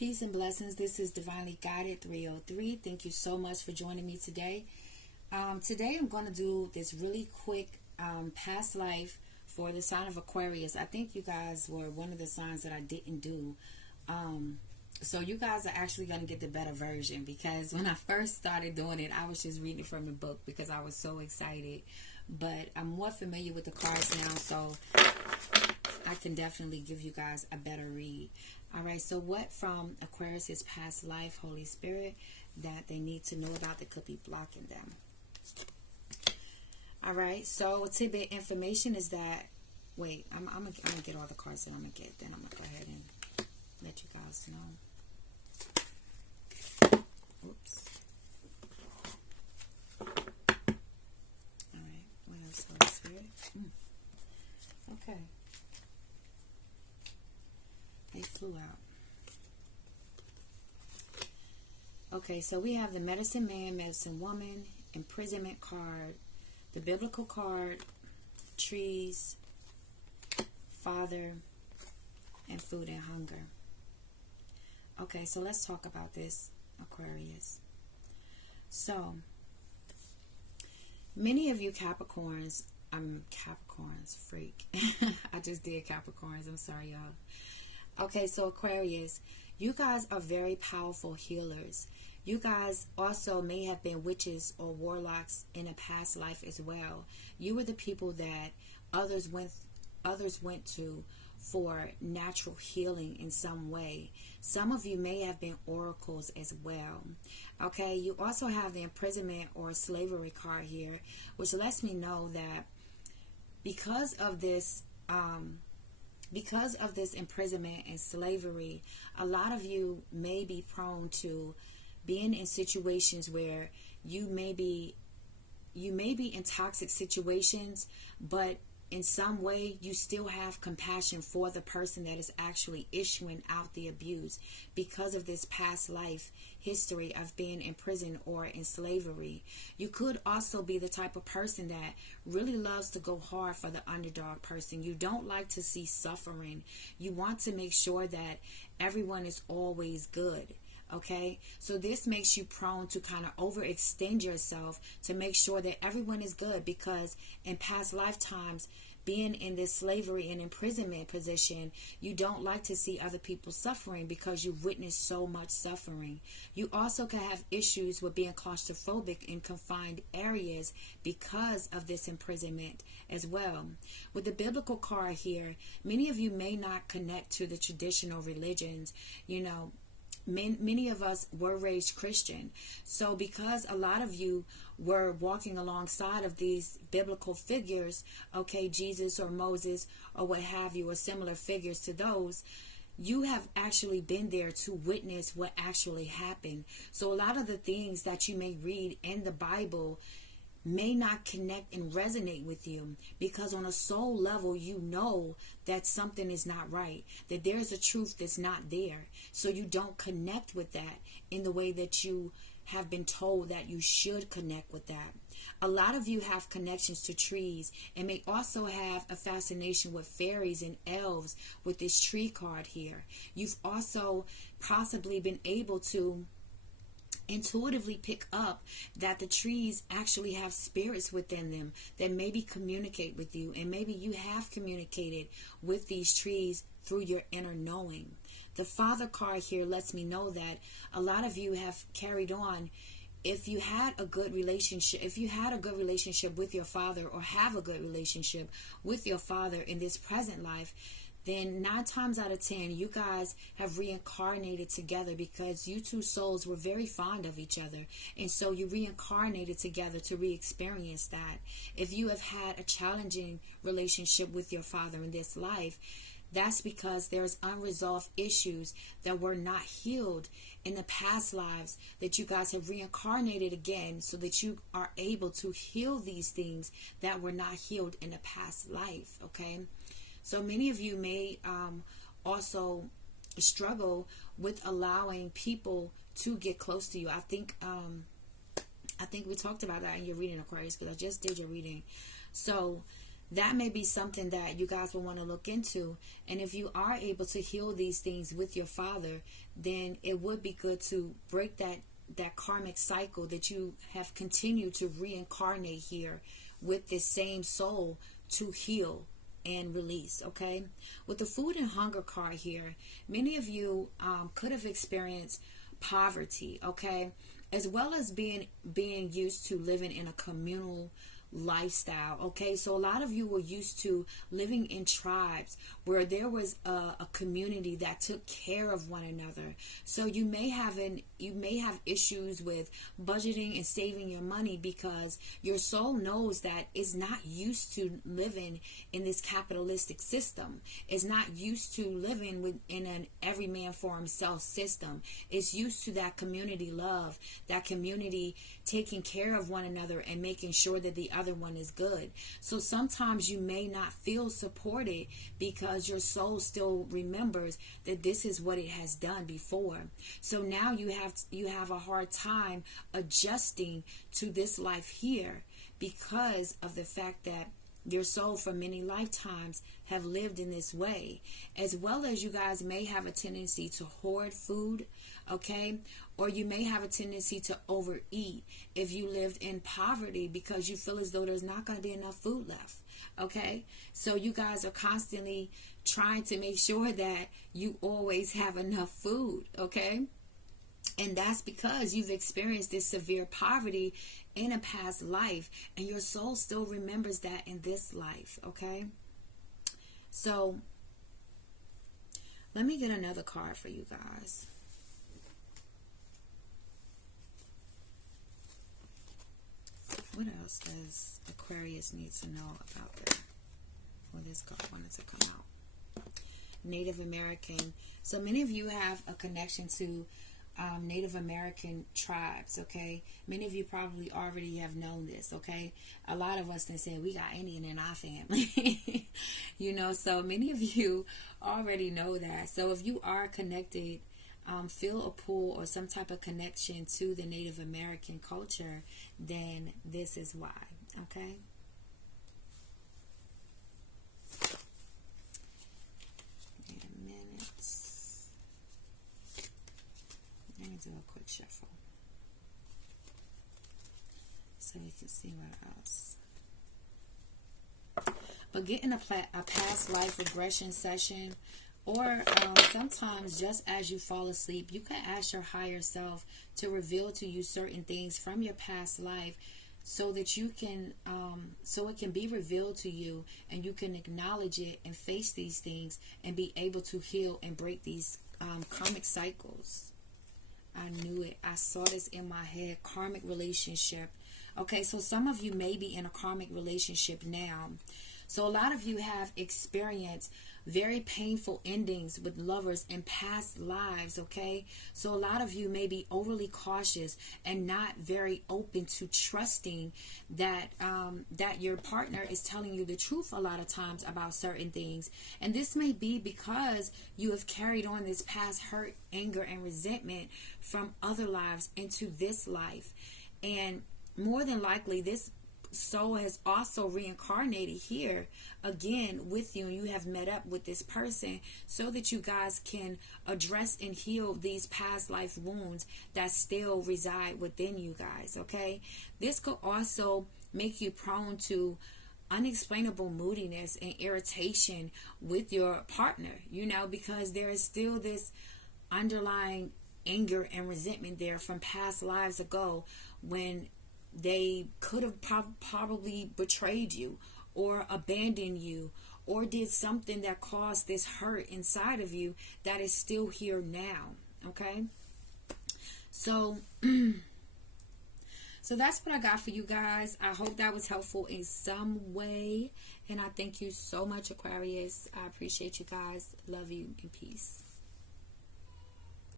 Peace and blessings. This is Divinely Guided 303. Thank you so much for joining me today. Today I'm going to do this really quick past life for the sign of Aquarius. I think you guys were one of the signs that I didn't do. So you guys are actually going to get the better version, because when I first started doing it, I was just reading from the book because I was so excited. But I'm more familiar with the cards now, so I can definitely give you guys a better read. Alright, so what from Aquarius' past life, Holy Spirit, that they need to know about that could be blocking them? Alright, so tidbit information is that, wait, I'm gonna get all the cards that I'm going to get, then I'm going to go ahead and let you guys know. Oops. Alright, what else, Holy Spirit? Okay. They flew out. Okay, so we have the Medicine Man, Medicine Woman, Imprisonment card, the Biblical card, Trees, Father, and Food and Hunger. Okay, so let's talk about this, Aquarius. So, many of you Capricorns, I'm Capricorns, freak. I just did Capricorns, I'm sorry, y'all. Okay, so Aquarius, you guys are very powerful healers. You guys also may have been witches or warlocks in a past life as well. You were the people that others went to for natural healing in some way. Some of you may have been oracles as well. Okay, you also have the imprisonment or slavery card here, which lets me know that because of this imprisonment and slavery, a lot of you may be prone to being in situations where you may be in toxic situations, but in some way you still have compassion for the person that is actually issuing out the abuse because of this past life history of being in prison or in slavery. You could also be the type of person that really loves to go hard for the underdog person. You don't like to see suffering. You want to make sure that everyone is always good. Okay, so this makes you prone to kind of overextend yourself to make sure that everyone is good, because in past lifetimes, being in this slavery and imprisonment position, you don't like to see other people suffering because you've witnessed so much suffering. You also can have issues with being claustrophobic in confined areas because of this imprisonment as well. With the Biblical card here, many of you may not connect to the traditional religions. You know, many of us were raised Christian. So because a lot of you were walking alongside of these biblical figures, okay, Jesus or Moses or what have you, or similar figures to those, you have actually been there to witness what actually happened. So a lot of the things that you may read in the Bible may not connect and resonate with you, because on a soul level you know that something is not right, that there's a truth that's not there, so you don't connect with that in the way that you have been told that you should connect with that. A lot of you have connections to trees and may also have a fascination with fairies and elves with this tree card here. You've also possibly been able to intuitively pick up that the trees actually have spirits within them that maybe communicate with you, and maybe you have communicated with these trees through your inner knowing. The Father card here lets me know that a lot of you have carried on. If you had a good relationship with your father, or have a good relationship with your father in this present life, then 9 times out of 10, you guys have reincarnated together because you two souls were very fond of each other. And so you reincarnated together to re-experience that. If you have had a challenging relationship with your father in this life, that's because there's unresolved issues that were not healed in the past lives, that you guys have reincarnated again so that you are able to heal these things that were not healed in the past life, okay? So many of you may also struggle with allowing people to get close to you. I think we talked about that in your reading, Aquarius, because I just did your reading. So that may be something that you guys will want to look into. And if you are able to heal these things with your father, then it would be good to break that karmic cycle that you have continued to reincarnate here with this same soul to heal and release. Okay, with the food and hunger card here, many of you could have experienced poverty, okay, as well as being used to living in a communal lifestyle. Okay, so a lot of you were used to living in tribes where there was a community that took care of one another. So you may have issues with budgeting and saving your money because your soul knows that it's not used to living in this capitalistic system. It's not used to living in an every man for himself system. It's used to that community love, that community taking care of one another and making sure that the other one is good. So sometimes you may not feel supported because your soul still remembers that this is what it has done before. So now you have a hard time adjusting to this life here because of the fact that your soul for many lifetimes have lived in this way. As well as you guys may have a tendency to hoard food, okay? Or you may have a tendency to overeat if you lived in poverty because you feel as though there's not going to be enough food left, okay? So you guys are constantly trying to make sure that you always have enough food, okay? And that's because you've experienced this severe poverty in a past life, and your soul still remembers that in this life, okay? So let me get another card for you guys. What else does Aquarius need to know about this card wanted to come out? Native American. So many of you have a connection to Native American tribes, okay? Many of you probably already have known this, okay? A lot of us can say we got Indian in our family, you know, so many of you already know that. So if you are connected, feel a pull or some type of connection to the Native American culture, then this is why, okay? Let me do a quick shuffle so we can see what else. But getting a past life regression session, or sometimes just as you fall asleep, you can ask your higher self to reveal to you certain things from your past life so that you can, so it can be revealed to you and you can acknowledge it and face these things and be able to heal and break these karmic cycles. I knew it. I saw this in my head. Karmic relationship. Okay, so some of you may be in a karmic relationship now. So a lot of you have experienced very painful endings with lovers in past lives, okay? So a lot of you may be overly cautious and not very open to trusting that that your partner is telling you the truth a lot of times about certain things. And this may be because you have carried on this past hurt, anger, and resentment from other lives into this life. And more than likely, this soul has also reincarnated here again with you, and you have met up with this person so that you guys can address and heal these past life wounds that still reside within you guys, okay? This could also make you prone to unexplainable moodiness and irritation with your partner, you know, because there is still this underlying anger and resentment there from past lives ago when they could have probably betrayed you or abandoned you or did something that caused this hurt inside of you that is still here now, okay? So that's what I got for you guys. I hope that was helpful in some way, and I thank you so much, Aquarius. I appreciate you guys. Love you and peace.